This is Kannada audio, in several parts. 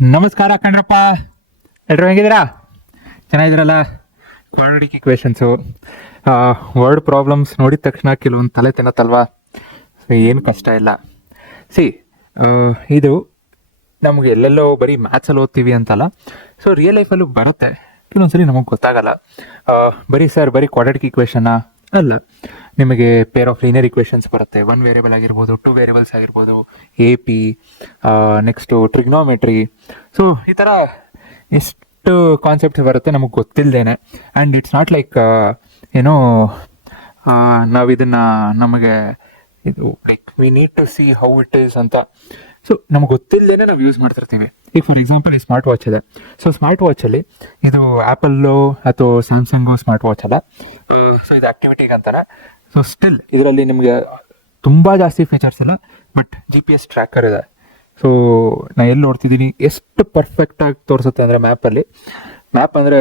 ನಮಸ್ಕಾರ ಕಣ್ರಪ್ಪ, ಎಲ್ಲರೂ ಹೆಂಗಿದ್ದೀರಾ? ಚೆನ್ನಾಗಿದ್ದೀರಲ್ಲ? ಕ್ವಾಡ್ರಾಟಿಕ್ ಇಕ್ವೇಷನ್ಸು, ವರ್ಡ್ ಪ್ರಾಬ್ಲಮ್ಸ್ ನೋಡಿದ ತಕ್ಷಣ ಕೆಲವೊಂದು ತಲೆ ತಿನ್ನತ್ತಲ್ವಾ? ಏನು ಕಷ್ಟ ಇಲ್ಲ. ಇದು ನಮಗೆ ಎಲ್ಲೆಲ್ಲೋ ಬರೀ ಮ್ಯಾಥ್ಸಲ್ಲಿ ಓದ್ತೀವಿ ಅಂತಲ್ಲ, ಸೊ ರಿಯಲ್ ಲೈಫಲ್ಲೂ ಬರುತ್ತೆ. ಕೆಲವೊಂದ್ಸರಿ ನಮಗೆ ಗೊತ್ತಾಗಲ್ಲ. ಬರೀ ಕ್ವಾಡ್ರಾಟಿಕ್ ಇಕ್ವೇಷನ್ನ ಅಲ್ಲ, ನಿಮಗೆ ಪೇರ್ ಆಫ್ ಲೀನಿಯರ್ ಇಕ್ವೇಷನ್ಸ್ ಬರುತ್ತೆ. 1 ವೇರಿಯಬಲ್ ಆಗಿರ್ಬೋದು, 2 ವೇರಿಯಬಲ್ಸ್ ಆಗಿರ್ಬೋದು, AP, ನೆಕ್ಸ್ಟು ಟ್ರಿಗ್ನೋಮೆಟ್ರಿ. ಸೊ ಈ ಥರ ಎಷ್ಟು ಕಾನ್ಸೆಪ್ಟ್ಸ್ ಬರುತ್ತೆ ನಮಗೆ ಗೊತ್ತಿಲ್ಲದೇನೆ. ಆ್ಯಂಡ್ ಇಟ್ಸ್ ನಾಟ್ ಲೈಕ್ ಏನೋ ನಾವು ಇದನ್ನು ನಮಗೆ ಇದು like we need to see how it is ಅಂತ. ಸೊ ನಮ್ಗೆ ಗೊತ್ತಿಲ್ಲದೇನೆ ನಾವು ಯೂಸ್ ಮಾಡ್ತಿರ್ತೀವಿ. ಈಗ ಫಾರ್ ಎಕ್ಸಾಂಪಲ್ ಈ ಸ್ಮಾರ್ಟ್ ವಾಚ್ ಇದೆ. ಸೊ ಸ್ಮಾರ್ಟ್ ವಾಚಲ್ಲಿ ಇದು ಆ್ಯಪಲ್ಲು ಅಥವಾ ಸ್ಯಾಮ್ಸಂಗು ಸ್ಮಾರ್ಟ್ ವಾಚ್ ಅಲ್ಲ. ಸೊ ಇದು ಆ್ಯಕ್ಟಿವಿಟಿಗೆ ಅಂತಾನೆ. ಸೊ ಸ್ಟಿಲ್ ಇದರಲ್ಲಿ ನಿಮಗೆ ತುಂಬ ಜಾಸ್ತಿ ಫೀಚರ್ಸ್ ಇಲ್ಲ, ಬಟ್ GPS ಟ್ರ್ಯಾಕರ್ ಇದೆ. ಸೊ ನಾನು ಎಲ್ಲಿ ನೋಡ್ತಿದ್ದೀನಿ ಎಷ್ಟು ಪರ್ಫೆಕ್ಟಾಗಿ ತೋರಿಸುತ್ತೆ ಅಂದರೆ ಮ್ಯಾಪ್ ಅಂದರೆ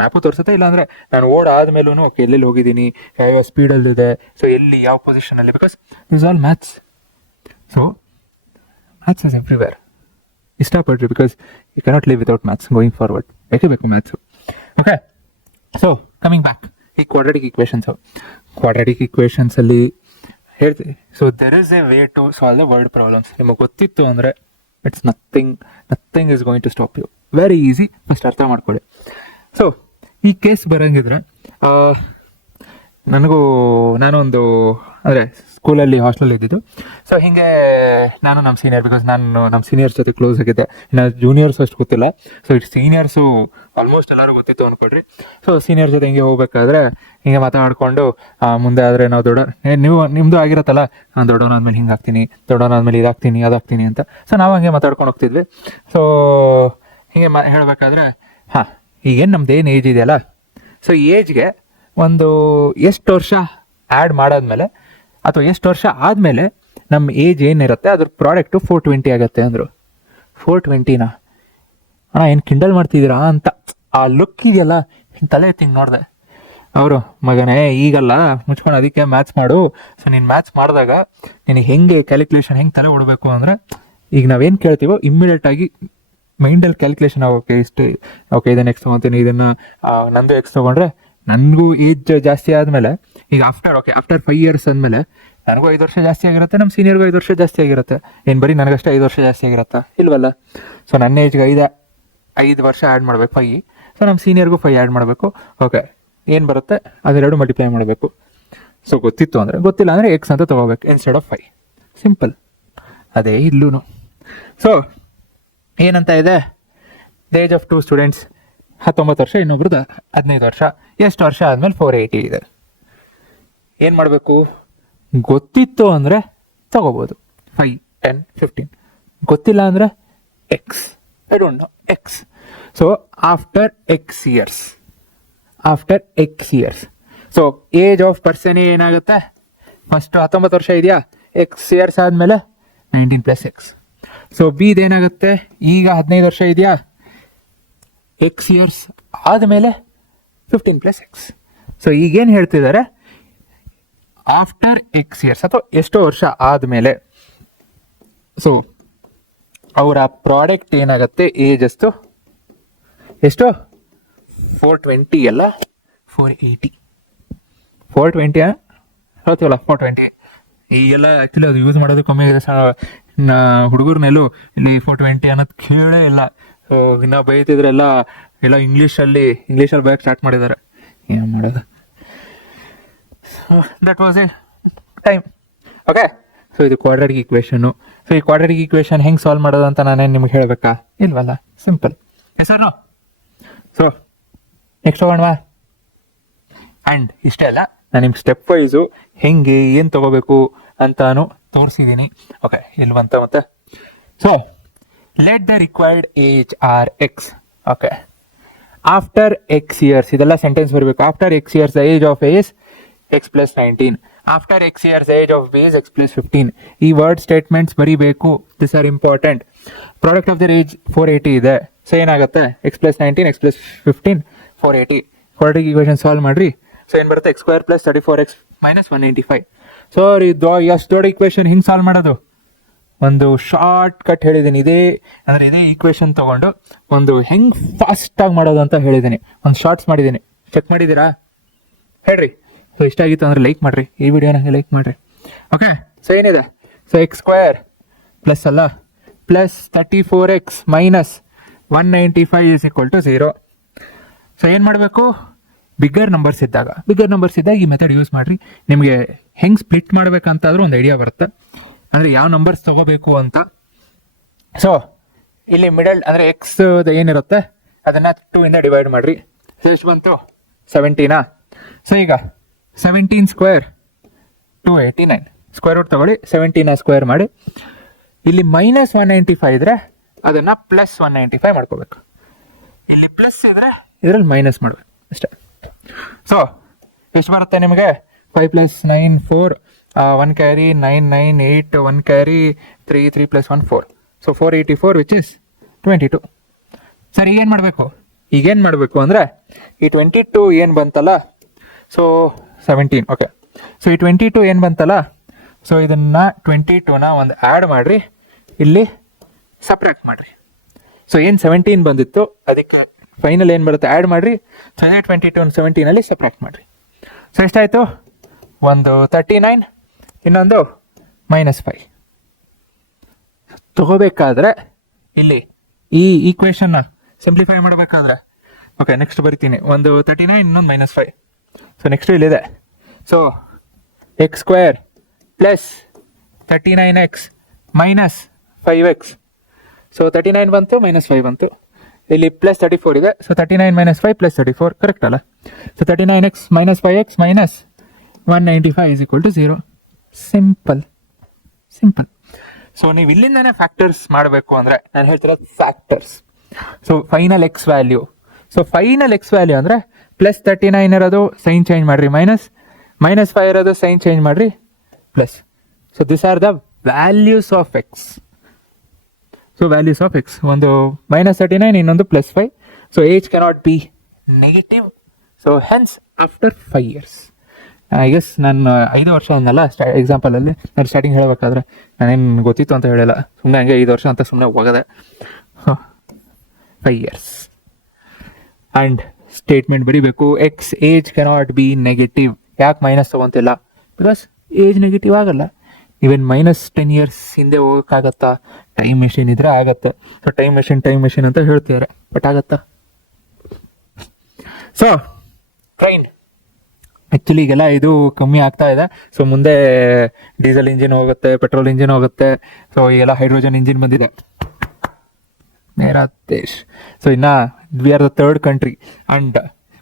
ಮ್ಯಾಪು ತೋರಿಸುತ್ತೆ. ಇಲ್ಲಾಂದರೆ ನಾನು ಓಡಾದ್ಮೇಲೂ ಓಕೆ ಎಲ್ಲೆಲ್ಲಿ ಹೋಗಿದ್ದೀನಿ, ಯಾವ ಸ್ಪೀಡಲ್ಲಿದೆ, ಸೊ ಎಲ್ಲಿ ಯಾವ ಪೊಸಿಷನಲ್ಲಿ, because is all maths. So maths is everywhere. ಇಷ್ಟಪಡ್ರಿ, because you cannot live without maths going forward. ಬೇಕು maths. Okay, so coming back, ಈ ಕ್ವಾಡ್ರಾಟಿಕ್ ಇಕ್ವೇಷನ್ಸಲ್ಲಿ ಹೇಳ್ತೀವಿ. So there is a way to solve the word problems. ನಿಮಗೆ ಗೊತ್ತಿತ್ತು ಅಂದರೆ it's nothing is going to stop you. Very easy. First ಅರ್ಥ ಮಾಡ್ಕೊಳ್ಳಿ. ಸೊ ಈ ಕೇಸ್ ಬರೋಂಗಿದ್ರೆ ನಾನೊಂದು ಅಂದರೆ ಸ್ಕೂಲಲ್ಲಿ ಹಾಸ್ಟೆಲ್ ಇದ್ದಿದ್ದು. ಸೊ ಹೀಗೆ ನಾನು ನಮ್ಮ ಸೀನಿಯರ್, ಬಿಕಾಸ್ ನಾನು ನಮ್ಮ ಸೀನಿಯರ್ಸ್ ಜೊತೆ ಕ್ಲೋಸ್ ಆಗಿದ್ದೆ. ಇನ್ನು ಜೂನಿಯರ್ಸ್ ಅಷ್ಟು ಗೊತ್ತಿಲ್ಲ. ಸೊ ಇಟ್ ಸೀನಿಯರ್ಸು ಆಲ್ಮೋಸ್ಟ್ ಎಲ್ಲರೂ ಗೊತ್ತಿತ್ತು ಅಂದ್ಕೊಡ್ರಿ. ಸೊ ಸೀನಿಯರ್ ಜೊತೆ ಹಿಂಗೆ ಹೋಗ್ಬೇಕಾದ್ರೆ ಹಿಂಗೆ ಮಾತಾಡ್ಕೊಂಡು ಮುಂದೆ ಆದರೆ ನಾವು ನಿಮ್ಮದು ಆಗಿರತ್ತಲ್ಲ, ನಾನು ದೊಡ್ಡವನಾದ್ಮೇಲೆ ಹಿಂಗೆ ಆಗ್ತೀನಿ, ದೊಡ್ಡವನಾದ್ಮೇಲೆ ಇದಾಗ್ತೀನಿ ಅದಾಗ್ತೀನಿ ಅಂತ. ಸೊ ನಾವು ಹಂಗೆ ಮಾತಾಡ್ಕೊಂಡು ಹೋಗ್ತಿದ್ವಿ. ಸೊ ಹೀಗೆ ಹೇಳಬೇಕಾದ್ರೆ ಈಗೇನು ನಮ್ದೇನು ಏಜ್ ಇದೆಯಲ್ಲ, ಸೊ ಏಜ್ಗೆ ಒಂದು ಎಷ್ಟು ವರ್ಷ ಆ್ಯಡ್ ಮಾಡಾದ್ಮೇಲೆ ಅಥವಾ ಎಷ್ಟು ವರ್ಷ ಆದಮೇಲೆ ನಮ್ಮ ಏಜ್ ಏನಿರುತ್ತೆ ಅದ್ರ ಪ್ರಾಡಕ್ಟು 420 ಆಗುತ್ತೆ ಅಂದರು. 420ನಾ ಅಣ್ಣ, ಏನು ಕಿಂಡಲ್ ಮಾಡ್ತಿದ್ದೀರಾ ಅಂತ ಆ ಲುಕ್ ಇದೆಯಲ್ಲ, ತಲೆ ಎತ್ತಿಂಗ್ ನೋಡಿದೆ. ಅವರು ಮಗನೇ ಈಗಲ್ಲ ಮುಚ್ಕೊಂಡು ಅದಕ್ಕೆ ಮ್ಯಾಥ್ಸ್ ಮಾಡು. ಸೊ ನೀನು ಮ್ಯಾಥ್ಸ್ ಮಾಡಿದಾಗ ನಿನಗೆ ಹೆಂಗೆ ಕ್ಯಾಲ್ಕುಲೇಷನ್ ಹೆಂಗೆ ತಲೆ ಹೊಡಬೇಕು ಅಂದರೆ, ಈಗ ನಾವೇನು ಕೇಳ್ತೀವೋ ಇಮ್ಮಿಡಿಯೇಟಾಗಿ ಮೈಂಡಲ್ಲಿ ಕ್ಯಾಲ್ಕುಲೇಷನ್ ಆಗೋಕೆ ಇದನ್ನು ಎಕ್ಸ್ ತೊಗೊತೀನಿ, ಇದನ್ನು ನಂದು ಎಕ್ಸ್ ತೊಗೊಂಡ್ರೆ ನನಗೂ ಏಜ್ ಜಾಸ್ತಿ ಆದಮೇಲೆ ಈಗ ಆಫ್ಟರ್ 5 ಇಯರ್ಸ್ ಅಂದಮೇಲೆ ನನಗೂ 5 ವರ್ಷ ಜಾಸ್ತಿ ಆಗಿರುತ್ತೆ, ನಮ್ಮ ಸೀನಿಯರ್ಗೂ 5 ವರ್ಷ ಜಾಸ್ತಿ ಆಗಿರುತ್ತೆ. ಏನು ಬರೀ ನನಗಷ್ಟೇ 5 ವರ್ಷ ಜಾಸ್ತಿ ಆಗಿರುತ್ತಾ? ಇಲ್ವಲ್ಲ. ಸೊ ನನ್ನ ಏಜ್ಗೆ 5 ವರ್ಷ ಆ್ಯಡ್ ಮಾಡಬೇಕು 5. ಸೊ ನಮ್ಮ ಸೀನಿಯರ್ಗೂ 5 ಆ್ಯಡ್ ಮಾಡಬೇಕು. ಓಕೆ, ಏನು ಬರುತ್ತೆ ಅದೆರಡು ಮಲ್ಟಿಪ್ಲೈ ಮಾಡಬೇಕು. ಸೊ ಗೊತ್ತಿತ್ತು ಅಂದರೆ, ಗೊತ್ತಿಲ್ಲ ಅಂದರೆ ಎಕ್ಸ್ ಅಂತ ತೊಗೋಬೇಕು ಇನ್ಸ್ಟೆಡ್ ಆಫ್ 5. ಸಿಂಪಲ್. ಅದೇ ಇಲ್ಲೂ. ಸೊ ಏನಂತ ಇದೆ, ದ ಏಜ್ ಆಫ್ 2 ಸ್ಟೂಡೆಂಟ್ಸ್ 19 ವರ್ಷ, ಇನ್ನೊಬ್ರದ್ದು 15 ವರ್ಷ. ಎಷ್ಟು ವರ್ಷ ಆದಮೇಲೆ 480 ಇದೆ. ಏನು ಮಾಡಬೇಕು? ಗೊತ್ತಿತ್ತು ಅಂದರೆ ತೊಗೋಬೋದು 5, 10, 15. ಗೊತ್ತಿಲ್ಲ ಅಂದರೆ X, I don't know X. So after x years so age of person ಏನಾಗುತ್ತೆ? ಫಸ್ಟು 19 ವರ್ಷ ಇದೆಯಾ, ಎಕ್ಸ್ ಇಯರ್ಸ್ ಆದಮೇಲೆ 19 + ಎಕ್ಸ್. ಸೊ ಬಿದೇನಾಗುತ್ತೆ? ಈಗ 15 ವರ್ಷ ಇದೆಯಾ, ಎಕ್ಸ್ ಇಯರ್ಸ್ ಆದಮೇಲೆ 15 + ಎಕ್ಸ್. ಸೊ ಈಗೇನು ಹೇಳ್ತಿದ್ದಾರೆ, ಆಫ್ಟರ್ ಎಕ್ಸ್ ಇಯರ್ಸ್ ಅಥವಾ ಎಷ್ಟೋ ವರ್ಷ ಆದಮೇಲೆ ಸೊ ಅವರ ಪ್ರಾಡಕ್ಟ್ ಏನಾಗುತ್ತೆ, ಏಜ್ ಎಷ್ಟು 420 ಅಲ್ಲ 480. 420 ಹೇಳ್ತೀವಲ್ಲ 420. ಈಗೆಲ್ಲ ಆ್ಯಕ್ಚುಲಿ ಅದು ಯೂಸ್ ಮಾಡೋದು ಕಮ್ಮಿ ಆಗಿದೆ. ಹುಡುಗರ್ನೆಲ್ಲೂ ಇಲ್ಲಿ 420 ಅನ್ನೋದು ಕೇಳೇ ಇಲ್ಲ. ನಾವು ಬೈತಿದ್ರೆಲ್ಲ ಇಂಗ್ಲೀಷಲ್ಲಿ ಬೈಕ್ ಸ್ಟಾರ್ಟ್ ಮಾಡಿದ್ದಾರೆ. ಏನು ಮಾಡೋದು? That was A time. Okay, so ಇದು ಕ್ವಾಡ್ರಾಟಿಕ್ ಇಕ್ವೇಷನ್ನು. ಸೊ ಈ ಕ್ವಾಡ್ರಾಟಿಕ್ ಇಕ್ವೇಷನ್ ಹೆಂಗೆ ಸಾಲ್ವ್ ಮಾಡೋದು ಅಂತ ನಾನೇನು ನಿಮ್ಗೆ ಹೇಳಬೇಕಾ? ಇಲ್ವಲ್ಲ, ಸಿಂಪಲ್. ಹೆಸರು. So next ಹೋಗೋಣವಾ? ಆ್ಯಂಡ್ ಇಷ್ಟೇ ಅಲ್ಲ, ನಾನು ನಿಮ್ಗೆ ಸ್ಟೆಪ್ ವೈಸು ಹೆಂಗೆ ಏನು ತೊಗೋಬೇಕು ಅಂತಾನು ತೋರಿಸಿದ್ದೀನಿ. ಓಕೆ, ಇಲ್ವಂತ ಮತ್ತೆ. So let the required age are x. Okay, after x years, ಇದೆಲ್ಲ ಸೆಂಟೆನ್ಸ್ ಬರಬೇಕು. After x years the age of a is x + 19. After x years the age of b is x + 15. ಈ ವರ್ಡ್ ಸ್ಟೇಟ್ಮೆಂಟ್ಸ್ ಬರೀಬೇಕು. This are important. Product of their age 480 ಇದೆ. ಸೊ ಏನಾಗುತ್ತೆ? x + 19, x + 15, 480. Quadratic equation solve ಮಾಡಿರಿ. ಸೊ ಏನು ಬರುತ್ತೆ? x² + 34x - 195. ಸೊ ಎಷ್ಟು ದೊಡ್ಡ ಇಕ್ವೇಷನ್ ಹಿಂಗೆ ಸಾಲ್ವ್ ಮಾಡೋದು? ಒಂದು ಶಾರ್ಟ್ ಕಟ್ ಹೇಳಿದ್ದೀನಿ. ಇದೇ ಈಕ್ವೇಷನ್ ತೊಗೊಂಡು ಒಂದು ಹೆಂಗೆ ಫಾಸ್ಟಾಗಿ ಮಾಡೋದು ಅಂತ ಹೇಳಿದ್ದೀನಿ. ಒಂದು ಶಾರ್ಟ್ಸ್ ಮಾಡಿದ್ದೀನಿ, ಚೆಕ್ ಮಾಡಿದ್ದೀರಾ? ಹೇಳ್ರಿ. ಸೊ ಇಷ್ಟ ಆಗಿತ್ತು ಅಂದರೆ ಲೈಕ್ ಮಾಡಿರಿ, ಈ ವಿಡಿಯೋನ ಲೈಕ್ ಮಾಡಿರಿ. ಓಕೆ, ಸೊ ಏನಿದೆ? ಸೊ x² ಪ್ಲಸ್ ಅಲ್ಲ, plus 34x minus 195 is equal to 0. So ಏನು ಮಾಡಬೇಕು? ಬಿಗ್ಗರ್ ನಂಬರ್ಸ್ ಇದ್ದಾಗ ಈ ಮೆಥಡ್ ಯೂಸ್ ಮಾಡಿರಿ. ನಿಮಗೆ ಹೆಂಗೆ ಸ್ಪ್ಲಿಟ್ ಮಾಡಬೇಕಂತಾದ್ರೂ ಒಂದು ಐಡಿಯಾ ಬರುತ್ತೆ, ಅಂದರೆ ಯಾವ ನಂಬರ್ಸ್ ತೊಗೋಬೇಕು ಅಂತ. ಸೊ ಇಲ್ಲಿ ಮಿಡಲ್ ಅಂದರೆ ಎಕ್ಸ್ ಏನಿರುತ್ತೆ ಅದನ್ನು 2 ಇಂದ ಡಿವೈಡ್ ಮಾಡಿರಿ. ಎಷ್ಟು ಬಂತು? 17. ಸೊ ಈಗ 17 ಸ್ಕ್ವೇರ್ 289, ಸ್ಕ್ವೇರ್ ರೂಟ್ ತೊಗೊಳ್ಳಿ, 17 ಸ್ಕ್ವೇರ್ ಮಾಡಿ. ಇಲ್ಲಿ ಮೈನಸ್ 195 ಇದ್ರೆ ಅದನ್ನು ಪ್ಲಸ್ 195 ಮಾಡ್ಕೋಬೇಕು. ಇಲ್ಲಿ ಪ್ಲಸ್ ಇದ್ರೆ ಇದರಲ್ಲಿ ಮೈನಸ್ ಮಾಡಬೇಕು ಅಷ್ಟೇ. ಸೊ ಎಷ್ಟು ಬರುತ್ತೆ ನಿಮಗೆ? 5 + 9 4, 1 carry 9 9 8, 1 carry 3 3 + 1 4. So 484 which is 22. Sir ಈಗೇನು ಮಾಡಬೇಕು? ಅಂದರೆ ಈ 22 ಏನು ಬಂತಲ್ಲ, ಸೊ 17. ಓಕೆ, ಸೊ ಈ 22 ಏನು ಬಂತಲ್ಲ, ಸೊ ಇದನ್ನು 22ನ ಒಂದು ಆ್ಯಡ್ ಮಾಡಿರಿ, ಇಲ್ಲಿ ಸಪ್ರಾಕ್ಟ್ ಮಾಡಿರಿ. ಸೊ ಏನು 17 ಬಂದಿತ್ತು ಅದಕ್ಕೆ ಫೈನಲ್ ಏನು ಬರುತ್ತೆ ಆ್ಯಡ್ ಮಾಡಿರಿ. ಸೊ ಇದೇ 22 17 ಸಪ್ರಾಕ್ಟ್ ಮಾಡಿರಿ. ಸೊ ಎಷ್ಟಾಯಿತು? ಒಂದು 39, ಇನ್ನೊಂದು -5. ತಗೋಬೇಕಾದ್ರೆ ಇಲ್ಲಿ ಈ ಈಕ್ವೇಷನ್ನ ಸಿಂಪ್ಲಿಫೈ ಮಾಡಬೇಕಾದ್ರೆ, ಓಕೆ ನೆಕ್ಸ್ಟ್ ಬರಿತೀನಿ. ಒಂದು 39, ಇನ್ನೊಂದು -5. ಸೊ ನೆಕ್ಸ್ಟ್ ಇಲ್ಲಿದೆ. So x² plus 39x minus 5x. So 39 ಬಂತು, -5 ಬಂತು. ಇಲ್ಲಿ ಪ್ಲಸ್ 34 ಇದೆ. ಸೊ 39 - 5 + 34 ಕರೆಕ್ಟ್ ಅಲ್ಲ? So 39x - 5x minus 195 is equal to 0. Simple. So ನೀವು ಇಲ್ಲಿಂದಾನೇ ಫ್ಯಾಕ್ಟರ್ಸ್ ಮಾಡಬೇಕು ಅಂದರೆ ನಾನು ಹೇಳ್ತಿರೋದು factors. So final x value. So final x value ಅಂದರೆ ಪ್ಲಸ್ 39 ಇರೋದು ಸೈನ್ ಚೇಂಜ್ ಮಾಡಿರಿ, -5 ಇರೋದು ಸೈನ್ ಚೇಂಜ್ ಮಾಡಿರಿ, plus. So this are the values of X. So values of X, ಒಂದು -39, ಇನ್ನೊಂದು +5. So age cannot be negative. So hence after 5 years. I guess ನಾನು 5 ವರ್ಷ ಅನ್ನಲ್ಲ ಎಕ್ಸಾಂಪಲಲ್ಲಿ. ನಾನು ಸ್ಟಾರ್ಟಿಂಗ್ ಹೇಳಬೇಕಾದ್ರೆ ನಾನೇನು ಗೊತ್ತಿತ್ತು ಅಂತ ಹೇಳಿಲ್ಲ, ಸುಮ್ಮನೆ ಹಂಗೆ 5 ವರ್ಷ ಅಂತ ಸುಮ್ಮನೆ ಹೋಗದೆ. 5 years ಆ್ಯಂಡ್ ಸ್ಟೇಟ್ಮೆಂಟ್ ಬರೀಬೇಕು, X age cannot be negative. ಯಾಕೆ ಮೈನಸ್ ತೊಗೊತಿಲ್ಲ? ಬಿಕಾಸ್ ಏಜ್ ನೆಗೆಟಿವ್ ಆಗಲ್ಲ. ಈವನ್ -10 years ಹಿಂದೆ ಹೋಗೋಕ್ಕಾಗತ್ತಾ? ಟೈಮ್ ಮೆಷಿನ್ ಇದ್ರೆ ಆಗತ್ತೆ. ಸೊ ಟೈಮ್ ಮೆಷಿನ್ ಅಂತ ಹೇಳ್ತಿದ್ದಾರೆ, ಬಟ್ ಆಗತ್ತಾ? ಸೊ ಟ್ರೈನ್ ಆ್ಯಕ್ಚುಲಿ ಈಗೆಲ್ಲ ಇದು ಕಮ್ಮಿ ಆಗ್ತಾ ಇದೆ. ಸೊ ಮುಂದೆ ಡೀಸೆಲ್ ಇಂಜಿನ್ ಹೋಗುತ್ತೆ, ಪೆಟ್ರೋಲ್ ಇಂಜಿನ್ ಹೋಗುತ್ತೆ. ಸೊ ಈಗೆಲ್ಲ ಹೈಡ್ರೋಜನ್ ಇಂಜಿನ್ ಬಂದಿದೆ. ಮೇರಾ ದೇಶ್. ಸೊ ಇನ್ನು we are the 3rd country and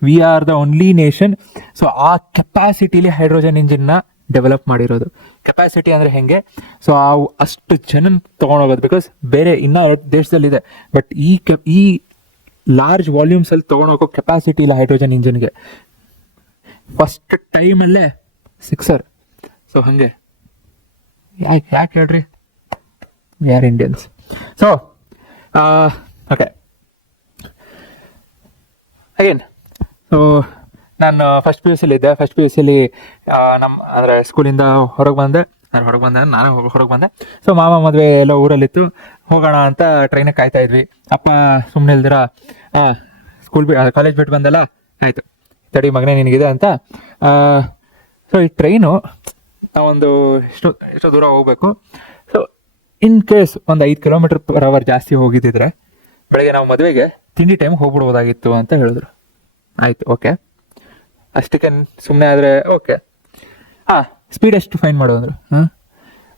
we are the only nation. So ಆ ಕೆಪಾಸಿಟಿಲಿ ಹೈಡ್ರೋಜನ್ ಇಂಜಿನ್ನ ಡೆವಲಪ್ ಮಾಡಿರೋದು. ಕೆಪಾಸಿಟಿ ಅಂದರೆ ಹೆಂಗೆ? ಸೊ ಅಷ್ಟು ಜನ ತೊಗೊಂಡೋಗೋದು. ಬಿಕಾಸ್ ಬೇರೆ ಇನ್ನೂ 2 ದೇಶದಲ್ಲಿದೆ, ಬಟ್ ಈ ಲಾರ್ಜ್ ವಾಲ್ಯೂಮ್ಸಲ್ಲಿ ತೊಗೊಂಡೋಗೋ ಕೆಪಾಸಿಟಿ ಇಲ್ಲ ಹೈಡ್ರೋಜನ್ ಇಂಜಿನ್ಗೆ. ಫಸ್ಟ್ ಟೈಮಲ್ಲೇ 6. ಸೊ ಹಾಗೆ ಯಾಕೆ ಹೇಳ್ರಿ? We are Indians. So okay again. So ನಾನು ಫಸ್ಟ್ PUC ಇದ್ದೆ. ಫಸ್ಟ್ PUC ನಮ್ಮ ಅಂದರೆ ಸ್ಕೂಲಿಂದ ಹೊರಗೆ ಬಂದೆ. ಸೊ ಮಾಮ ಮದುವೆ ಎಲ್ಲ ಊರಲ್ಲಿತ್ತು, ಹೋಗೋಣ ಅಂತ ಟ್ರೈನಿಗೆ ಕಾಯ್ತಾ ಇದ್ವಿ. ಅಪ್ಪ ಸುಮ್ಮನೆ ಇಲ್ದಿರ ಕಾಲೇಜ್ ಬಿಟ್ಟು ಬಂದಲ್ಲ, ಆಯಿತು ತಡಿ ಮಗನೇ ನಿನಗಿದೆ ಅಂತ. ಸೊ ಈ ಟ್ರೈನು ನಾವೊಂದು ಎಷ್ಟೋ ದೂರ ಹೋಗಬೇಕು. ಸೊ ಇನ್ ಕೇಸ್ ಒಂದು 5 km/h ಜಾಸ್ತಿ ಹೋಗಿದ್ದಿದ್ರೆ ಬೆಳಗ್ಗೆ ನಾವು ಮದುವೆಗೆ ತಿಂಡಿ ಟೈಮ್ ಹೋಗ್ಬಿಡ್ಬೋದಾಗಿತ್ತು ಅಂತ ಹೇಳಿದ್ರು. ಆಯಿತು, ಓಕೆ, ಅಷ್ಟಕ್ಕೆ ಸುಮ್ಮನೆ ಆದರೆ ಓಕೆ. ಸ್ಪೀಡ್ ಎಷ್ಟು ಫೈನ್ ಮಾಡು ಅಂದರು.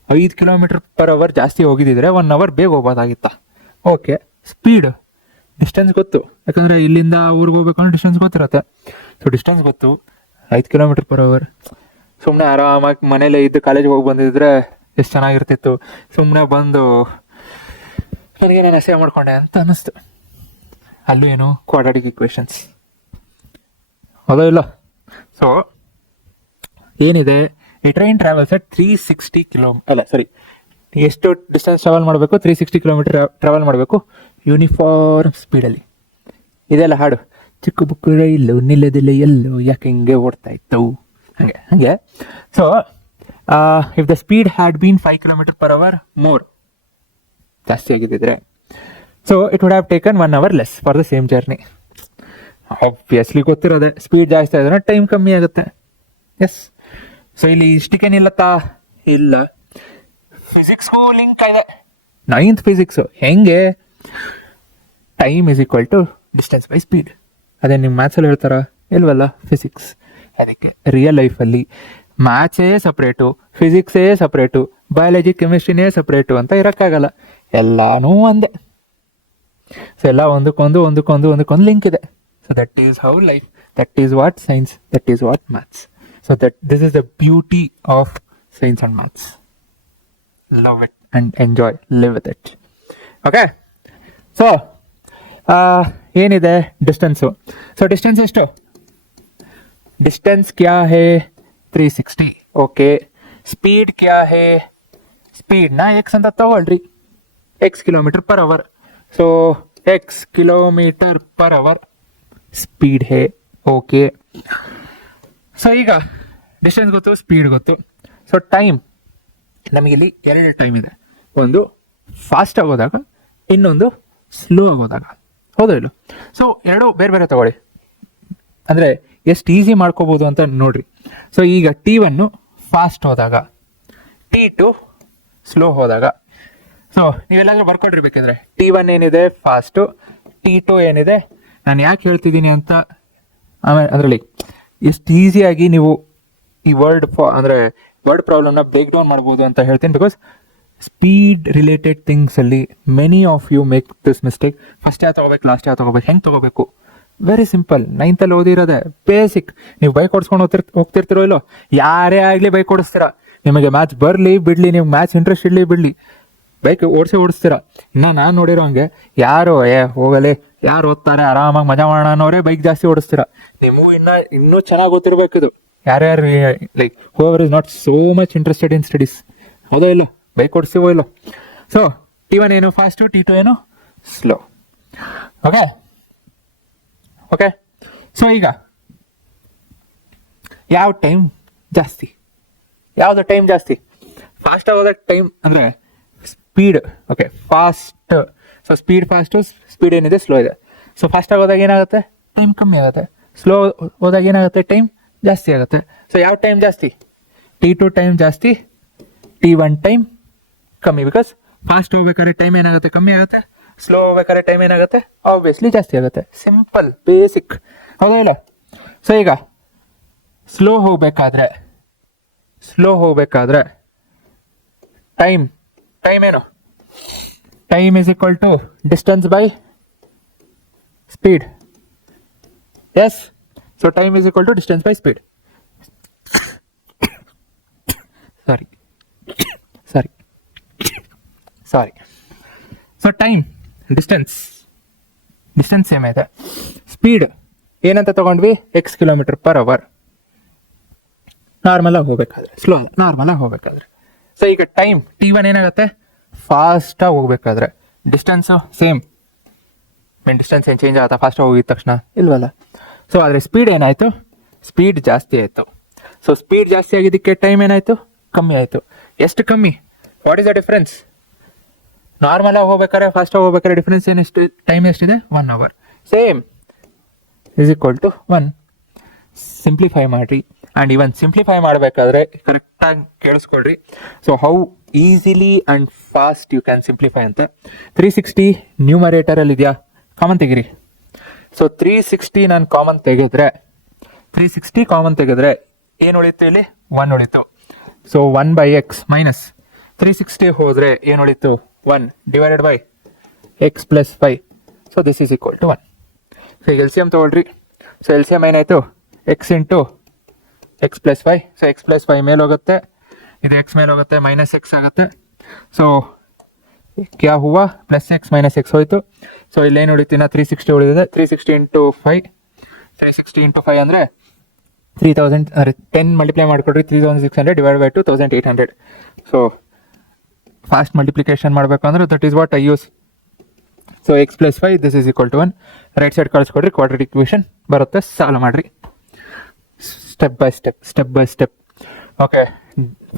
5 km/h ಜಾಸ್ತಿ ಹೋಗಿದ್ದಿದ್ರೆ 1 hour ಬೇಗ ಹೋಗ್ಬೋದಾಗಿತ್ತ. ಓಕೆ, ಸ್ಪೀಡ್ ಡಿಸ್ಟೆನ್ಸ್ ಗೊತ್ತು, ಯಾಕಂದರೆ ಇಲ್ಲಿಂದ ಊರಿಗೆ ಹೋಗ್ಬೇಕು ಅಂದ್ರೆ ಡಿಸ್ಟೆನ್ಸ್ ಗೊತ್ತಿರತ್ತೆ. ಸೊ ಡಿಸ್ಟೆನ್ಸ್ ಗೊತ್ತು, 5 km/h. ಸುಮ್ಮನೆ ಆರಾಮಾಗಿ ಮನೇಲೇ ಇದ್ದು ಕಾಲೇಜಿಗೆ ಹೋಗಿ ಬಂದಿದ್ರೆ ಎಷ್ಟು ಚೆನ್ನಾಗಿರ್ತಿತ್ತು. ಸುಮ್ಮನೆ ಬಂದು ನನಗೆ ನಾನು ಸೇವ್ ಮಾಡ್ಕೊಂಡೆ ಅಂತ ಅನ್ನಿಸ್ತು. ಅಲ್ಲೂ ಏನು ಕ್ವಾಡ್ರಾಟಿಕ್ ಈಕ್ವೇಷನ್ಸ್ ಹೌದೋ ಇಲ್ಲ. ಸೊ ಏನಿದೆ, ಈ ಟ್ರೈನ್ ಟ್ರಾವೆಲ್ಸ್ 360 ಎಷ್ಟು ಡಿಸ್ಟೆನ್ಸ್ ಟ್ರಾವೆಲ್ ಮಾಡಬೇಕು? 360 km ಟ್ರಾವೆಲ್ ಮಾಡಬೇಕು ಯೂನಿಫಾರ್ಮ್ ಸ್ಪೀಡಲ್ಲಿ. ಇದೆಲ್ಲ ಹಾಡು, ಚಿಕ್ಕ ಬುಕ್ಕು ರೈಲು ನಿಲ್ಲದಿಲ್ಲ ಎಲ್ಲೋ ಯಾಕೆ ಹಿಂಗೆ ಓಡ್ತಾ ಇತ್ತು, ಹಾಗೆ. So if the speed had been 5 km/h more, ಜಾಸ್ತಿ ಆಗಿದ್ದಿದ್ರೆ. So it would have taken 1 hour less for the same journey. Obviously ಗೊತ್ತಿರೋದೆ, ಸ್ಪೀಡ್ ಜಾಸ್ತಿ ಆದ್ರೆ ಟೈಮ್ ಕಮ್ಮಿ ಆಗುತ್ತೆ. ಎಸ್. ಸೊ ಇಲ್ಲಿ ಇಷ್ಟಕ್ಕೇನಿಲ್ಲತ್ತಾ ಇಲ್ಲ, ಫಿಸಿಕ್ಸ್ಗೂ ಲಿಂಕ್ ಇದೆ. 9th ಫಿಸಿಕ್ಸು ಹೆಂಗೆ, time is equal to distance by speed. ಅದೇ ನಿಮ್ಮ ಮ್ಯಾಥ್ಸಲ್ಲಿ ಹೇಳ್ತಾರ ಇಲ್ವಲ್ಲ, ಫಿಸಿಕ್ಸ್. ಅದಕ್ಕೆ ರಿಯಲ್ ಲೈಫಲ್ಲಿ ಮ್ಯಾಥ್ಸೇ ಸಪ್ರೇಟು, ಫಿಸಿಕ್ಸೇ ಸಪ್ರೇಟು, ಬಯಾಲಜಿ ಕೆಮಿಸ್ಟ್ರಿನೇ ಸಪ್ರೇಟು ಅಂತ ಇರೋಕ್ಕಾಗಲ್ಲ. ಎಲ್ಲನೂ ಒಂದೇ. ಸೊ ಎಲ್ಲ ಒಂದಕ್ಕೊಂದು ಲಿಂಕ್ ಇದೆ. So that is how life, that is what science, that is what maths. So this is the beauty of science and maths. Love it and enjoy, live with it. Okay. So ಏನಿದೆ ಡಿಸ್ಟೆನ್ಸು. ಸೊ ಡಿಸ್ಟೆನ್ಸ್ ಎಷ್ಟು? ಡಿಸ್ಟೆನ್ಸ್ ಕ್ಯಾ ಹೇ? 360. ಓಕೆ. ಸ್ಪೀಡ್ ಕ್ಯಾ ಹೇ? ಸ್ಪೀಡ್ನ ಎಕ್ಸ್ ಅಂತ ತಗೊಳ್ರಿ, x kilometre per hour. So x kilometre per hour speed ಹೇ. ಓಕೆ. ಸೊ ಈಗ ಡಿಸ್ಟೆನ್ಸ್ ಗೊತ್ತು, ಸ್ಪೀಡ್ ಗೊತ್ತು. ಸೊ ಟೈಮ್, ನಮಗಿಲ್ಲಿ 2 ಟೈಮ್ ಇದೆ. ಒಂದು ಫಾಸ್ಟ್ ಆಗೋದಾಗ, ಇನ್ನೊಂದು ಸ್ಲೋ ಆಗೋದಾಗ. ಹೌದಾ ಇಲ್ಲ? ಸೊ 2 ಬೇರೆ ಬೇರೆ ತಗೊಳ್ಳಿ, ಅಂದರೆ ಎಷ್ಟು ಈಸಿ ಮಾಡ್ಕೋಬೋದು ಅಂತ ನೋಡ್ರಿ. ಸೊ ಈಗ T1 ಫಾಸ್ಟ್ ಹೋದಾಗ, T2 ಸ್ಲೋ ಹೋದಾಗ. ಸೊ ನೀವೆಲ್ಲಾದ್ರೂ ಬರ್ಕೊಂಡಿರ್ಬೇಕಿದ್ರೆ T1 ಏನಿದೆ ಫಾಸ್ಟು, T2 ಏನಿದೆ. ನಾನು ಯಾಕೆ ಹೇಳ್ತಿದ್ದೀನಿ ಅಂತ ಆಮೇಲೆ ಅದರಲ್ಲಿ ಎಷ್ಟು ಈಸಿಯಾಗಿ ನೀವು ಈ ವರ್ಡ್ ಪ್ರಾಬ್ಲಮ್ನ ಬ್ರೇಕ್ ಡೌನ್ ಮಾಡ್ಬೋದು ಅಂತ ಹೇಳ್ತೀನಿ. ಬಿಕಾಸ್ ಸ್ಪೀಡ್ ರಿಲೇಟೆಡ್ ಥಿಂಗ್ಸಲ್ಲಿ many of you make this mistake. First ಯಾವ ತೊಗೋಬೇಕು, ಲಾಸ್ಟ್ ಯಾವ ತೊಗೋಬೇಕು, ಹೆಂಗೆ ತೊಗೋಬೇಕು? Very simple. 9th ಓದಿರೋದೆ ಬೇಸಿಕ್. ನೀವು ಬೈಕ್ ಓಡಿಸ್ಕೊಂಡು ಹೋಗ್ತಿರ್ತಿರೋ ಇಲ್ಲೋ, ಯಾರೇ ಆಗಲಿ ಬೈಕ್ ಓಡಿಸ್ತೀರಾ. ನಿಮಗೆ ಮ್ಯಾಚ್ ಬರಲಿ ಬಿಡಲಿ, ನಿಮ್ಗೆ ಮ್ಯಾಚ್ ಇಂಟ್ರೆಸ್ಟ್ ಇರಲಿ ಬಿಡಲಿ, ಬೈಕ್ ಓಡಿಸ್ತೀರಾ. ಇನ್ನು ನಾನು ನೋಡಿರೋ ಹಂಗೆ ಯಾರು ಹೋಗಲಿ, ಯಾರು ಓದ್ತಾರೆ ಆರಾಮಾಗಿ ಮಜಾ ಮಾಡೋಣ ಅನ್ನೋರೇ ಬೈಕ್ ಜಾಸ್ತಿ ಓಡಿಸ್ತೀರಾ. ನೀವು ಇನ್ನೂ ಚೆನ್ನಾಗಿ ಗೊತ್ತಿರಬೇಕು ಇದು. ಯಾರ್ಯಾರು like whoever is not so much interested in studies. ಹೌದೋ ಇಲ್ಲೋ, ಬೈಕ್ ಓಡಿಸ್ತೀವೋ ಇಲ್ಲೋ. ಸೊ T1 ಏನು ಫಾಸ್ಟು, T2 ಏನು ಸ್ಲೋ. ಓಕೆ. ಓಕೆ. ಸೊ ಈಗ ಯಾವ ಟೈಮ್ ಜಾಸ್ತಿ, ಯಾವುದು ಟೈಮ್ ಜಾಸ್ತಿ? ಫಾಸ್ಟ್ ಆಗೋದಾಗ ಟೈಮ್ ಅಂದರೆ speed. Okay, fast. So speed fast, speed ಏನಿದೆ ಸ್ಲೋ ಇದೆ. ಸೊ ಫಾಸ್ಟ್ ಆಗೋದಾಗ ಏನಾಗುತ್ತೆ? ಟೈಮ್ ಕಮ್ಮಿ ಆಗುತ್ತೆ. ಸ್ಲೋ ಹೋದಾಗ ಏನಾಗುತ್ತೆ? ಟೈಮ್ ಜಾಸ್ತಿ ಆಗುತ್ತೆ. ಸೊ ಯಾವ ಟೈಮ್ ಜಾಸ್ತಿ? T2 ಟೈಮ್ ಜಾಸ್ತಿ, T1 ಟೈಮ್ ಕಮ್ಮಿ. ಬಿಕಾಸ್ ಫಾಸ್ಟ್ ಹೋಗ್ಬೇಕಾದ್ರೆ ಟೈಮ್ ಏನಾಗುತ್ತೆ? ಕಮ್ಮಿ ಆಗುತ್ತೆ. ಸ್ಲೋ ಹೋಗ್ಬೇಕಾದ್ರೆ ಟೈಮ್ ಏನಾಗುತ್ತೆ? ಆಬ್ವಿಯಸ್ಲಿ ಜಾಸ್ತಿ ಆಗುತ್ತೆ. Simple, basic. ಹೌದಾ ಇಲ್ಲ? ಸೊ ಈಗ ಸ್ಲೋ ಹೋಗ್ಬೇಕಾದ್ರೆ ಟೈಮ್ ಏನು? Time is equal to distance by speed. Yes. So time is equal to distance by speed. Sorry. So time, distance same ಇದೆ. ಸ್ಪೀಡ್ ಏನಂತ ತಗೊಂಡ್ವಿ? X kilometre per hour. ನಾರ್ಮಲಾಗಿ ಹೋಗ್ಬೇಕಾದ್ರೆ, ಸ್ಲೋ ನಾರ್ಮಲಾಗಿ ಹೋಗ್ಬೇಕಾದ್ರೆ. ಸೊ ಈಗ ಟೈಮ್ T1 ಏನಾಗುತ್ತೆ? ಫಾಸ್ಟಾಗಿ ಹೋಗ್ಬೇಕಾದ್ರೆ. Distance same. ಡಿಸ್ಟೆನ್ಸ್ ಏನು ಚೇಂಜ್ ಆಗುತ್ತಾ ಫಾಸ್ಟಾಗಿ ಹೋಗಿದ ತಕ್ಷಣ? ಇಲ್ವಲ್ಲ. ಸೊ ಆದರೆ ಸ್ಪೀಡ್ ಏನಾಯಿತು? ಸ್ಪೀಡ್ ಜಾಸ್ತಿ ಆಯಿತು. ಸೊ ಸ್ಪೀಡ್ ಜಾಸ್ತಿ ಆಗಿದ್ದಕ್ಕೆ ಟೈಮ್ ಏನಾಯಿತು? ಕಮ್ಮಿ ಆಯಿತು. ಎಷ್ಟು ಕಮ್ಮಿ? What is the difference? ನಾರ್ಮಲಾಗಿ ಹೋಗ್ಬೇಕಾದ್ರೆ, ಫಾಸ್ಟಾಗಿ ಹೋಗ್ಬೇಕಾದ್ರೆ ಡಿಫ್ರೆನ್ಸ್ ಏನೆಷ್ಟು? ಟೈಮ್ ಎಷ್ಟಿದೆ? 1 hour. Same is equal to 1. Simplify ಮಾಡಿರಿ. ಆ್ಯಂಡ್ ಇವನ್ ಸಿಂಪ್ಲಿಫೈ ಮಾಡಬೇಕಾದ್ರೆ ಕರೆಕ್ಟಾಗಿ ಕೇಳಿಸ್ಕೊಳ್ರಿ. So how easily and fast you can simplify ಅಂತ. 360 ನ್ಯೂಮರೇಟರಲ್ಲಿ ಇದೆಯಾ? ಕಾಮನ್ ತೆಗಿರಿ. ಸೊ 360 ನಾನು ಕಾಮನ್ ತೆಗೆದ್ರೆ ಏನು ಉಳಿತು? ಇಲ್ಲಿ 1 ಉಳಿತು. ಸೊ 1/x ಮೈನಸ್ 360 ಹೋದರೆ ಏನು ಉಳಿತು? 1 divided by x + 5. So this is equal to 1. So ಈಗ LCM ತೊಗೊಳ್ರಿ. ಸೊ LCM ಏನಾಯಿತು? x into x + 5. So x + 5 ಮೇಲೆ ಹೋಗುತ್ತೆ, ಇದು x ಮೇಲೆ ಹೋಗುತ್ತೆ, -x ಆಗುತ್ತೆ. ಸೊ ಕ್ಯಾ ಹುವಾ? +x - x ಹೋಯಿತು. ಸೊ ಇಲ್ಲೇನು ಉಳಿತು? ಇನ್ನು 360 ಉಳಿದಿದೆ. 360 ಇಂಟು 5. 360 ಇಂಟು 5 ಅಂದರೆ 3000. ಅಂದರೆ 10 ಮಲ್ಟಿಪ್ಲೈ ಮಾಡಿಕೊಡ್ರಿ. 3600 divide by 2 1800. So fast multiplication ಮಾಡಬೇಕು ಅಂದರೆ that is what I use. So x + 5 this is equal to 1. Right side ಕಳಿಸ್ಕೊಡ್ರಿ, ಕ್ವಾಡ್ರಾಟಿಕ್ ಇಕ್ವೇಷನ್ ಬರುತ್ತೆ, ಸಾಲ್ವ್ ಮಾಡಿರಿ step by step. Okay,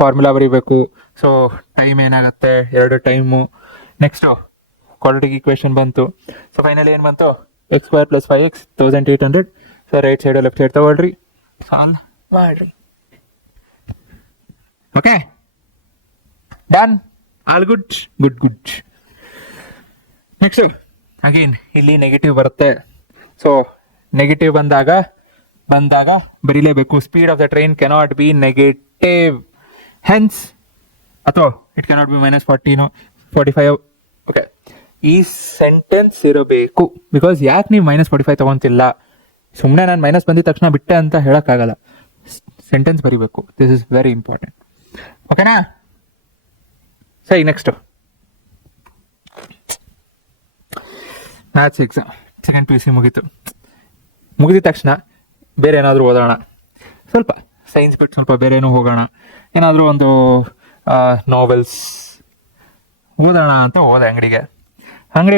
formula ಬರೀಬೇಕು. ಸೊ ಟೈಮ್ ಏನಾಗುತ್ತೆ? 2 ಟೈಮು. ನೆಕ್ಸ್ಟು ಕ್ವಾಡ್ರಾಟಿಕ್ ಈಕ್ವೇಷನ್ ಬಂತು. ಸೊ ಫೈನಲಿ ಏನು ಬಂತು, x square plus 5x 1800. So right side left side ತಗೊಳ್ರಿ, ಸಾಲ್ವ್ ಮಾಡ್ರಿ. Okay, done, all good good good. Next again ಇಲ್ಲಿ ನೆಗೆಟಿವ್ ಬರುತ್ತೆ. ಸೊ ನೆಗೆಟಿವ್ ಬಂದಾಗ ಬರೀಲೇಬೇಕು. Speed of the train cannot be negative, hence ಅಥವಾ ಇಟ್ ಕೆನಾಟ್ ಬಿ -14 45. ಓಕೆ, ಈ ಸೆಂಟೆನ್ಸ್ ಇರಬೇಕು. ಬಿಕಾಸ್ ಯಾಕೆ ನೀವು -45 ತಗೊತಿಲ್ಲ, ಸುಮ್ಮನೆ ನಾನು ಮೈನಸ್ ಬಂದಿದ ತಕ್ಷಣ ಬಿಟ್ಟೆ ಅಂತ ಹೇಳೋಕ್ಕಾಗಲ್ಲ. ಸೆಂಟೆನ್ಸ್ ಬರೀಬೇಕು. This is very important. ಓಕೆನಾ? ಸರಿ, next maths exam second PUC ಮುಗಿದ ತಕ್ಷಣ ಬೇರೆ ಏನಾದರೂ ಓದೋಣ, ಸ್ವಲ್ಪ ಸೈನ್ಸ್ ಬಿಟ್ಟು ಸ್ವಲ್ಪ ಬೇರೆ ಏನೋ ಹೋಗೋಣ, ಏನಾದರೂ ಒಂದು ನಾವೆಲ್ಸ್ ಓದೋಣ ಅಂತ ಹೋದೆ ಅಂಗಡಿಗೆ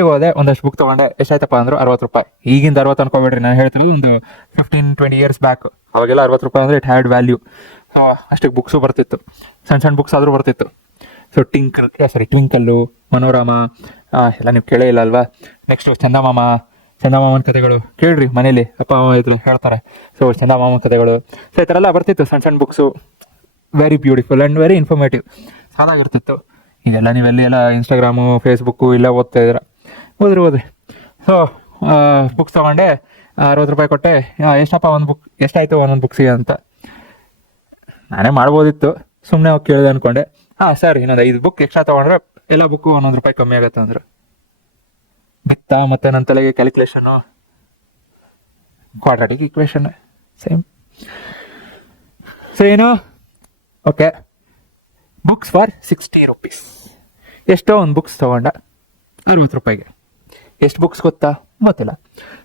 ಹೋದೆ. ಒಂದಷ್ಟು ಬುಕ್ ತೊಗೊಂಡೆ. ಎಷ್ಟಾಯ್ತಪ್ಪ ಅಂದ್ರೆ 60 ರೂಪಾಯಿ. ಈಗಿಂದ 60 ಅನ್ಕೋಬೇಡ್ರಿ, ನಾನು ಹೇಳ್ತಿರೋದು ಒಂದು 15-20 ಇಯರ್ಸ್ ಬ್ಯಾಕ್. ಅವಾಗೆಲ್ಲ 60 ರೂಪಾಯಿ ಅಂದರೆ ಇಟ್ ಹ್ಯಾಡ್ ವ್ಯಾಲ್ಯೂ. ಸೊ ಅಷ್ಟಕ್ಕೆ ಬುಕ್ಸು ಬರ್ತಿತ್ತು, ಸಣ್ಣ ಬುಕ್ಸ್ ಆದರೂ ಬರ್ತಿತ್ತು. ಸೊ ಟ್ವಿಂಕಲ್ಲು, ಮನೋರಮ ಎಲ್ಲ ನೀವು ಕೇಳೇ ಇಲ್ಲ ಅಲ್ವಾ. ನೆಕ್ಸ್ಟು ಚಂದಮಾಮನ ಕಥೆಗಳು ಕೇಳ್ರಿ ಮನೇಲಿ, ಅಪ್ಪ ಅಮ್ಮ ಇದ್ರು ಹೇಳ್ತಾರೆ. ಸೊ ಚಂದಮಾಮನ ಕಥೆಗಳು, ಸೊ ಈ ಥರ ಎಲ್ಲ ಬರ್ತಿತ್ತು ಸಣ್ಣ books. Very beautiful and very informative, ಸಾದಾಗಿರ್ತಿತ್ತು. ಈಗೆಲ್ಲ ನೀವೆಲ್ಲಿ ಎಲ್ಲ ಇನ್ಸ್ಟಾಗ್ರಾಮು ಫೇಸ್ಬುಕ್ಕು ಇಲ್ಲ ಓದ್ತಾ ಇದ್ದೀರ, ಓದ್ರಿ. ಸೊ ಬುಕ್ಸ್ ತೊಗೊಂಡೆ, 60 ರೂಪಾಯಿ ಕೊಟ್ಟೆ. ಎಷ್ಟಪ್ಪ ಎಷ್ಟಾಯಿತು ಒಂದೊಂದು ಬುಕ್ಸಿಗೆ ಅಂತ ನಾನೇ ಮಾಡ್ಬೋದಿತ್ತು, ಸುಮ್ಮನೆ ಹೋಗಿ ಕೇಳಿದೆ ಅಂದ್ಕೊಂಡೆ. ಸರ್ ಇನ್ನೊಂದು 5 ಬುಕ್ ಎಕ್ಸ್ಟ್ರಾ ತೊಗೊಂಡ್ರೆ ಎಲ್ಲ ಬುಕ್ಕು 1 ರೂಪಾಯಿ ಕಮ್ಮಿ ಆಗುತ್ತೆ ಅಂದ್ರೆ ಬಿತ್ತಾ. ಮತ್ತು ನನ್ನ ತಲೆಗೆ calculation, quadratic equation same. So ಏನು, ಓಕೆ, ಬುಕ್ಸ್ ಫಾರ್ 60 rupees. ಎಷ್ಟೋ ಒಂದು ಬುಕ್ಸ್ ತೊಗೊಂಡ 60 ರೂಪಾಯಿಗೆ. ಎಷ್ಟು ಬುಕ್ಸ್ ಗೊತ್ತಿಲ್ಲ.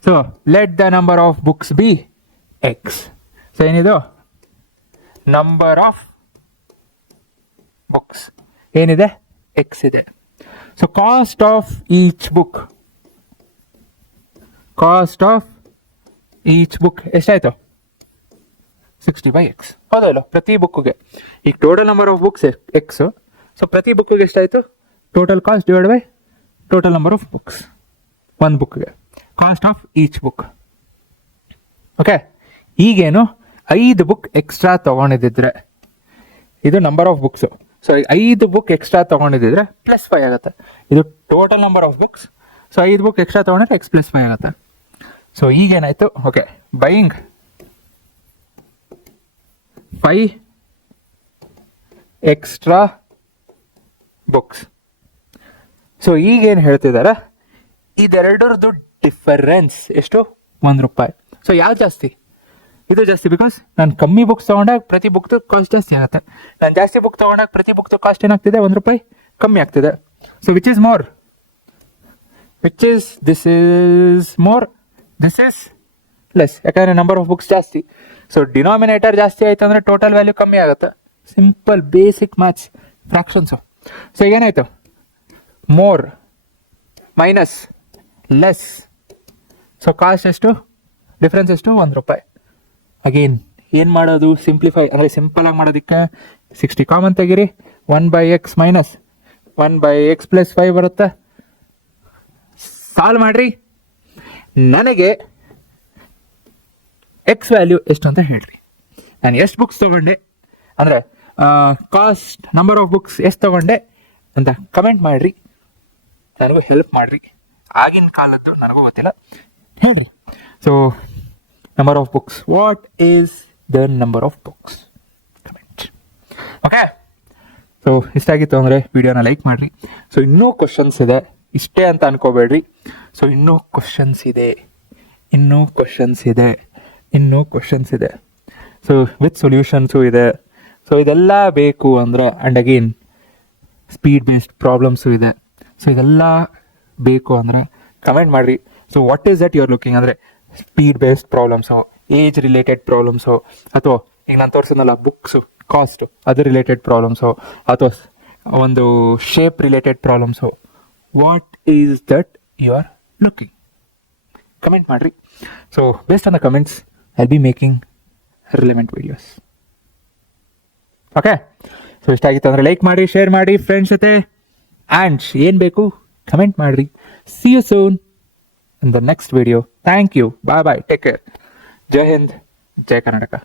So let the number of books be x. So ಏನಿದು, ನಂಬರ್ ಆಫ್ ಬುಕ್ಸ್ ಏನಿದೆ, ಎಕ್ಸ್ ಇದೆ. So cost of each book ಎಷ್ಟಾಯಿತು, 60/x. ಹೌದಾ ಇಲ್ಲ, ಪ್ರತಿ ಬುಕ್ಗೆ. ಈಗ total number of books x. So ಪ್ರತಿ ಬುಕ್ಗೆ ಎಷ್ಟಾಯಿತು, total cost divide by total number of books. ಒಂದು ಬುಕ್ಗೆ cost of each book. Okay, ಈಗೇನು 5 ಬುಕ್ ಎಕ್ಸ್ಟ್ರಾ ತೊಗೊಂಡಿದ್ದಿದ್ರೆ ಇದು number of books. So 5 book extra ತೊಗೊಂಡಿದ್ದಿದ್ರೆ +5 ಆಗುತ್ತೆ. ಇದು total number of books. So 5 book extra ತೊಗೊಂಡ್ರೆ x +5 ಆಗುತ್ತೆ. ಸೊ ಈಗೇನಾಯಿತು, okay, buying 5 extra books. So ಈಗೇನು ಹೇಳ್ತಿದ್ದಾರೆ, ಇದೆರಡರದ್ದು ಡಿಫರೆನ್ಸ್ ಎಷ್ಟು, 1 ರೂಪಾಯಿ. ಸೊ ಯಾವ್ದು ಜಾಸ್ತಿ, ಇದು ಜಾಸ್ತಿ. ಬಿಕಾಸ್ ನಾನು ಕಮ್ಮಿ ಬುಕ್ಸ್ ತೊಗೊಂಡಾಗ ಪ್ರತಿ ಬುಕ್ದು ಕಾಸ್ಟ್ ಜಾಸ್ತಿ ಆಗುತ್ತೆ. ನಾನು ಜಾಸ್ತಿ ಬುಕ್ ತೊಗೊಂಡಾಗ ಪ್ರತಿ ಬುಕ್ದು ಕಾಸ್ಟ್ ಏನಾಗ್ತಿದೆ, 1 ರೂಪಾಯಿ ಕಮ್ಮಿ ಆಗ್ತಿದೆ. So which is more, this is more, this is less. ಯಾಕಂದರೆ ನಂಬರ್ ಆಫ್ ಬುಕ್ಸ್ ಜಾಸ್ತಿ. ಸೊ ಡಿನಾಮಿನೇಟರ್ ಜಾಸ್ತಿ ಆಯಿತು ಅಂದರೆ ಟೋಟಲ್ ವ್ಯಾಲ್ಯೂ ಕಮ್ಮಿ ಆಗುತ್ತೆ. Simple basic maths, fractions. So ಏನಾಯಿತು, more minus less. So cost ಎಷ್ಟು, ಡಿಫ್ರೆನ್ಸ್ ಎಷ್ಟು, 1 ರೂಪಾಯಿ. ಅಗೇನ್ ಏನು ಮಾಡೋದು, ಸಿಂಪ್ಲಿಫೈ ಅಂದರೆ ಸಿಂಪಲಾಗಿ ಮಾಡೋದಕ್ಕೆ 60 ಕಾಮನ್ ತೆಗೀರಿ. 1/x ಮೈನಸ್ 1/x +5 ಬರುತ್ತೆ. ಸಾಲ್ವ್ ಮಾಡಿರಿ. ನನಗೆ ಎಕ್ಸ್ ವ್ಯಾಲ್ಯೂ ಎಷ್ಟು ಅಂತ ಹೇಳ್ರಿ. ನಾನು ಎಷ್ಟು ಬುಕ್ಸ್ ತೊಗೊಂಡೆ ಅಂದರೆ ಕಾಸ್ಟ್ ನಂಬರ್ ಆಫ್ ಬುಕ್ಸ್ ಎಷ್ಟು ತೊಗೊಂಡೆ ಅಂತ ಕಮೆಂಟ್ ಮಾಡಿರಿ. ನನಗೂ ಹೆಲ್ಪ್ ಮಾಡಿರಿ. ಆಗಿನ ಕಾಲದ್ದು ನನಗೂ ಗೊತ್ತಿಲ್ಲ, ಹೇಳ್ರಿ. So number of books, what is the number of books, comment. Okay, so ಇಷ್ಟಾಗಿತ್ತು ಅಂದರೆ ವಿಡಿಯೋನ ಲೈಕ್ ಮಾಡಿರಿ. ಸೊ ಇನ್ನೂ ಕ್ವಶನ್ಸ್ ಇದೆ, ಇಷ್ಟೇ ಅಂತ ಅನ್ಕೋಬೇಡ್ರಿ. ಸೊ ಇನ್ನೂ ಕ್ವಶನ್ಸ್ ಇದೆ. ಸೊ ವಿತ್ ಸೊಲ್ಯೂಷನ್ಸು ಇದೆ. ಸೊ ಇದೆಲ್ಲ ಬೇಕು ಅಂದರೆ, and again speed based problems ಇದೆ. ಸೊ ಇದೆಲ್ಲ ಬೇಕು ಅಂದರೆ ಕಮೆಂಟ್ ಮಾಡಿರಿ. So what is that you are looking ಅಂದರೆ, speed based problems, age related problems, ಅಥವಾ ಈಗ ನಾನು ತೋರಿಸಿದ್ನಲ್ಲ ಬುಕ್ಸು ಕಾಸ್ಟು ಅದು ರಿಲೇಟೆಡ್ ಪ್ರಾಬ್ಲಮ್ಸು, ಅಥವಾ ಒಂದು shape related problems. What is that you are looking, comment ಮಾಡಿರಿ. So based on the comments I will be making relevant videos. Okay, so ಇಷ್ಟ ಆಗಿತ್ತು ಅಂದರೆ ಲೈಕ್ ಮಾಡಿ, ಶೇರ್ ಮಾಡಿ ಫ್ರೆಂಡ್ಸ್ ಜೊತೆ. ಆ್ಯಂಡ್ ಏನು ಬೇಕು ಕಮೆಂಟ್ ಮಾಡಿರಿ. See you soon in the next video. Thank you. Bye bye. Take care. ಜೈ ಹಿಂದ್, ಜೈ ಕರ್ನಾಟಕ.